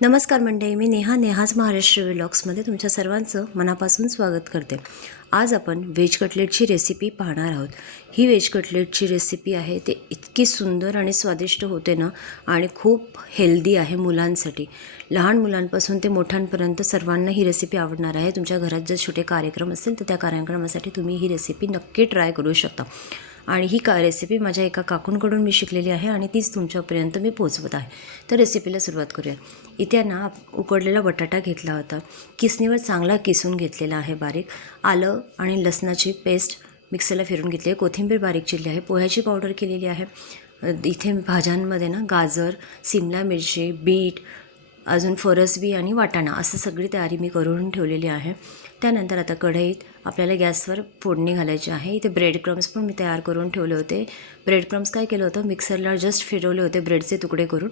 नमस्कार मंडळी, मी नेहाज महाराष्ट्र व्लॉग्समध्ये तुमच्या सर्वांचं मनापासून स्वागत करते। आज आपण व्हेज कटलेटची रेसिपी पाहणार आहोत। ही व्हेज कटलेटची रेसिपी आहे ते इतकी सुंदर आणि स्वादिष्ट होते ना, आणि खूप हेल्दी आहे मुलांसाठी। लहान मुलांपासून ते मोठ्यांपर्यंत सर्वांना ही रेसिपी आवडणार आहे। तुमच्या घरात जर छोटे कार्यक्रम असेल तर त्या कार्यक्रमासाठी तुम्ही ही रेसिपी नक्की ट्राय करू शकता। आणि ही रेसिपी माझ्या एका काकूंकडून मी शिकलेली आहे आणि तीच तुमच्यापर्यंत मी पोहोचवत आहे। तर रेसिपीला सुरुवात करूया। इथे ना उकडलेला बटाटा घेतला होता, किसणीवर चांगला किसून घेतलेला आहे बारीक। आलं आणि लसणाची पेस्ट मिक्सरला फिरून घेतली आहे, कोथिंबीर बारीक चिरली आहे, पोह्याची पावडर केलेली आहे। इथे भाज्यांमध्ये ना गाजर, सिमला मिरची, बीट, अजून फरसबी आणि वाटाणा असं सगळी तयारी मी करून ठेवलेली आहे। त्यानंतर आता कढईत आपल्याला गॅसवर फोडणी घालायची आहे। इथे ब्रेड क्रम्स पण मी तयार करून ठेवले होते। ब्रेड क्रम्स काय केलं होतं, मिक्सरला जस्ट फिरवले होते ब्रेडचे तुकडे करून।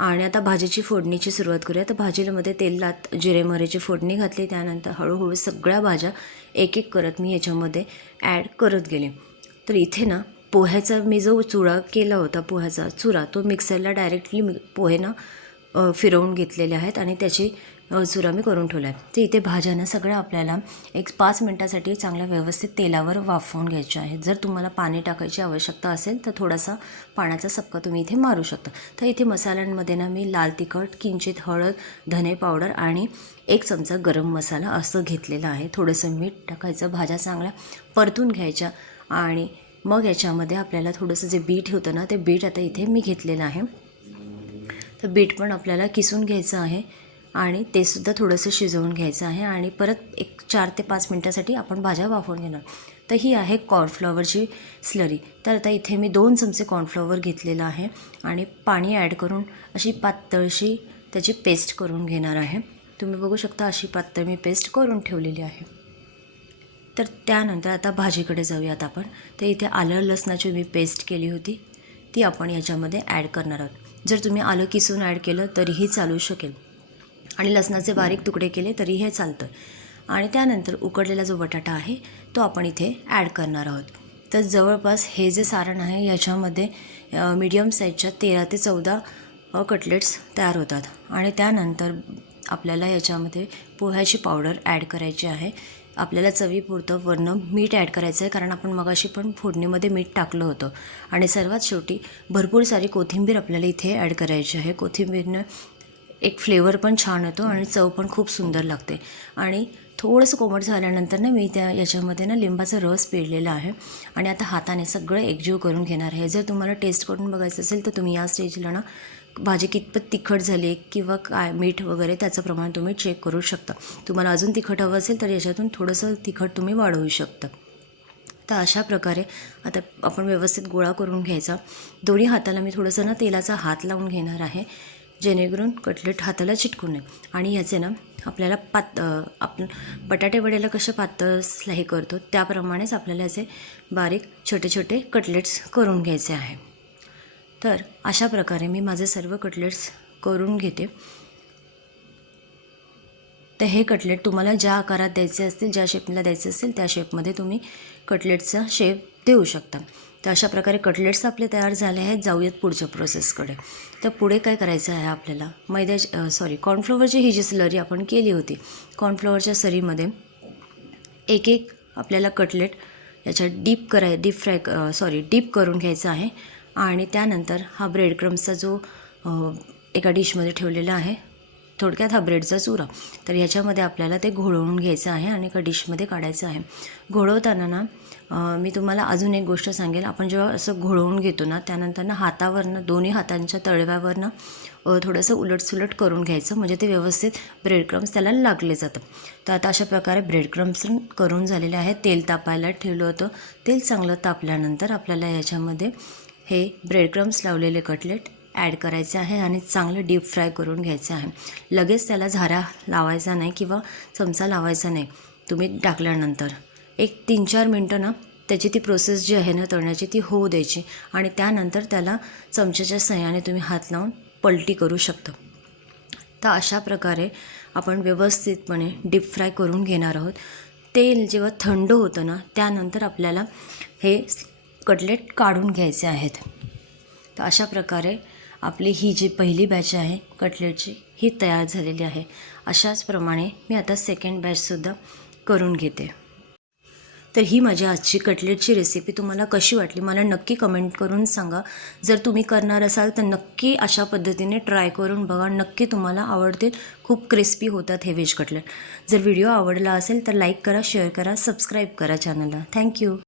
आणि आता भाजीची फोडणीची सुरुवात करूया। तर भाजीमध्ये तेलात जिरे मोहरीची फोडणी घातली, त्यानंतर हळूहळू सगळ्या भाज्या एक एक करत मी याच्यामध्ये ॲड करत गेले। तर इथे ना पोह्याचा मी जो चुरा केला होता, पोह्याचा चुरा, तो मिक्सरला डायरेक्टली पोहे ना फिरवून घेतलेले आहेत आणि त्याची चुरा मी करून ठेवला आहे। तर इथे भाज्यांना सगळ्या आपल्याला 5 मिनटासाठी चांगल्या व्यवस्थित तेलावर वाफवून घ्यायच्या आहेत। जर तुम्हाला पाणी टाकायची आवश्यकता असेल तर थोडासा पाण्याचा सपका तुम्ही इथे मारू शकता। तर इथे मसाल्यांमध्ये ना मी लाल तिखट, किंचित हळद, धने पावडर आणि 1 चमचा गरम मसाला असं घेतलेलं आहे। थोडंसं मीठ टाकायचं, भाज्या चांगल्या परतून घ्यायच्या आणि मग याच्यामध्ये आपल्याला थोडंसं जे बीट होतं ना, ते बीट आता इथे मी घेतलेलं आहे। तर बीट पण आपल्याला किसून घ्यायचं आहे आणि ते सुद्धा थोडंसं शिजवून घ्यायचं आहे आणि परत 4 ते 5 मिनटासाठी आपण भाज्या वाफवून घेणार। तर ही आहे कॉर्नफ्लॉवरची स्लरी। तर आता इथे मी 2 चमचे कॉर्नफ्लॉवर घेतलेलं आहे आणि पाणी ॲड करून अशी पातळशी त्याची पेस्ट करून घेणार आहे। तुम्ही बघू शकता अशी पातळ मी पेस्ट करून ठेवलेली आहे। तर त्यानंतर आता भाजीकडे जाऊयात आपण। तर इथे आलं लसणाची मी पेस्ट केली होती, ती आपण याच्यामध्ये ॲड करणार आहोत। जर तुम्ही आलं किसून ॲड केलं तरीही चालू शकेल आणि लसणाचे बारीक तुकडे केले तरी हे चालतं। आणि त्यानंतर उकडलेला जो बटाटा आहे तो आपण इथे ॲड करणार आहोत। तर जवळपास हे जे सारण आहे याच्यामध्ये मीडियम साईजच्या 13 ते 14 कटलेट्स तयार होतात। आणि त्यानंतर आपल्याला याच्यामध्ये पोह्याची पावडर ॲड करायची आहे। आपल्याला चवीपुरतं वरनं मीठ ॲड करायचं आहे, कारण आपण मगाशी पण फोडणीमध्ये मीठ टाकलं होतं। आणि सर्वात शेवटी भरपूर सारी कोथिंबीर आपल्याला इथे ॲड करायची आहे। कोथिंबीरनं एक फ्लेवर पण छान येतो आणि चव पण खूप सुंदर लागते। आणि थोडंसं कोमट झाल्यानंतर ना मी याच्यामध्ये ना लिंबाचा रस पिळलेला आहे आणि आता हाताने सगळं एकजीव करून घेणार आहे। जर तुम्हाला टेस्ट करून बघायचं असेल तर तुम्ही या स्टेजला ना भाजी कितपत तिखट झाली किंवा काय मीठ वगैरे त्याचं प्रमाण तुम्ही चेक करू शकता। तुम्हाला अजून तिखट हवं असेल तर याच्यातून थोडंसं तिखट तुम्ही वाढवू शकता। तर अशा प्रकारे आता आपण व्यवस्थित गोळा करून घ्यायचा। दोन्ही हाताला मी थोडंसं ना तेलाचा हात लावून घेणार आहे, जेणेकरून कटलेट हाताला चिटकू नये। आणि याचे ना आपल्याला आपण बटाटे वड्याला कशा पातळ हे करतो त्याप्रमाणेच आपल्याला याचे बारीक छोटे छोटे कटलेट्स करून घ्यायचे आहे। तर अशा प्रकारे मी माझे सर्व कटलेट्स करून घेते। तर हे कटलेट तुम्हाला ज्या आकारात द्यायचे असतील, ज्या शेपला द्यायचे असेल त्या शेपमध्ये तुम्ही कटलेटचा शेप देऊ शकता। तर अशा प्रकारे कटलेट्स आपले तयार झाले आहेत। जाऊयात पुढच्या प्रोसेसकडे। तर पुढे काय करायचं आहे आपल्याला, कॉर्नफ्लॉवरची ही जी स्लरी आपण केली होती, कॉर्नफ्लॉवरच्या स्लरीमध्ये एक एक आपल्याला कटलेट याच्यात डीप करून घ्यायचा आहे। आणि त्यानंतर हा ब्रेड क्रम्सचा जो एका डिशमध्ये ठेवलेला आहे, थोडक्यात हा ब्रेडचा चुरा, तर ह्याच्यामध्ये आपल्याला ते घोळवून घ्यायचं आहे आणि एका डिशमध्ये काढायचं आहे। घोळवताना ना मी तुम्हाला अजून एक गोष्ट सांगेल, आपण जेव्हा असं घोळवून घेतो ना त्यानंतर ना हातावरनं, दोन्ही हातांच्या तळव्यावरनं थोडंसं उलटसुलट करून घ्यायचं, म्हणजे ते व्यवस्थित ब्रेड क्रम्स त्याला लागले जातं। तर आता अशा प्रकारे ब्रेड क्रम्स करून झालेले आहेत। तेल तापायला ठेवलं होतं, तेल चांगलं तापल्यानंतर आपल्याला याच्यामध्ये हे ब्रेड क्रम्स लावलेले कटलेट ॲड करायचे आहे आणि चांगलं डीप फ्राय करून घ्यायचं आहे। लगेच त्याला झारा लावायचा नाही किंवा चमचा लावायचा नाही। तुम्ही टाकल्यानंतर 3-4 मिनटं ना त्याची ती प्रोसेस जी आहे ना तळण्याची ती होऊ द्यायची आणि त्यानंतर त्याला चमच्याच्या सहाय्याने तुम्ही हात लावून पलटी करू शकता। तर अशा प्रकारे आपण व्यवस्थितपणे डीप फ्राय करून घेणार आहोत। तेल जेव्हा थंड होतं ना त्यानंतर आपल्याला हे कटलेट काढून घ्यायचे आहेत। तर अशा प्रकारे आपली ही जी पहिली बॅच आहे कटलेटची ही तयार झालेली आहे. अशाच प्रमाणे मी आता सेकंड बॅचसुद्धा करून घेते. तर ही माझी आजची कटलेटची रेसिपी तुम्हाला कशी वाटली मला नक्की कमेंट करून सांगा. जर तुम्ही करणार असाल तर नक्की अशा पद्धतीने ट्राय करून बघा. नक्की तुम्हाला आवडतील. खूप क्रिस्पी होतात हे व्हेज कटलेट. जर व्हिडिओ आवडला असेल तर लाईक करा, शेअर करा, सबस्क्राईब करा चॅनलला. थँक्यू.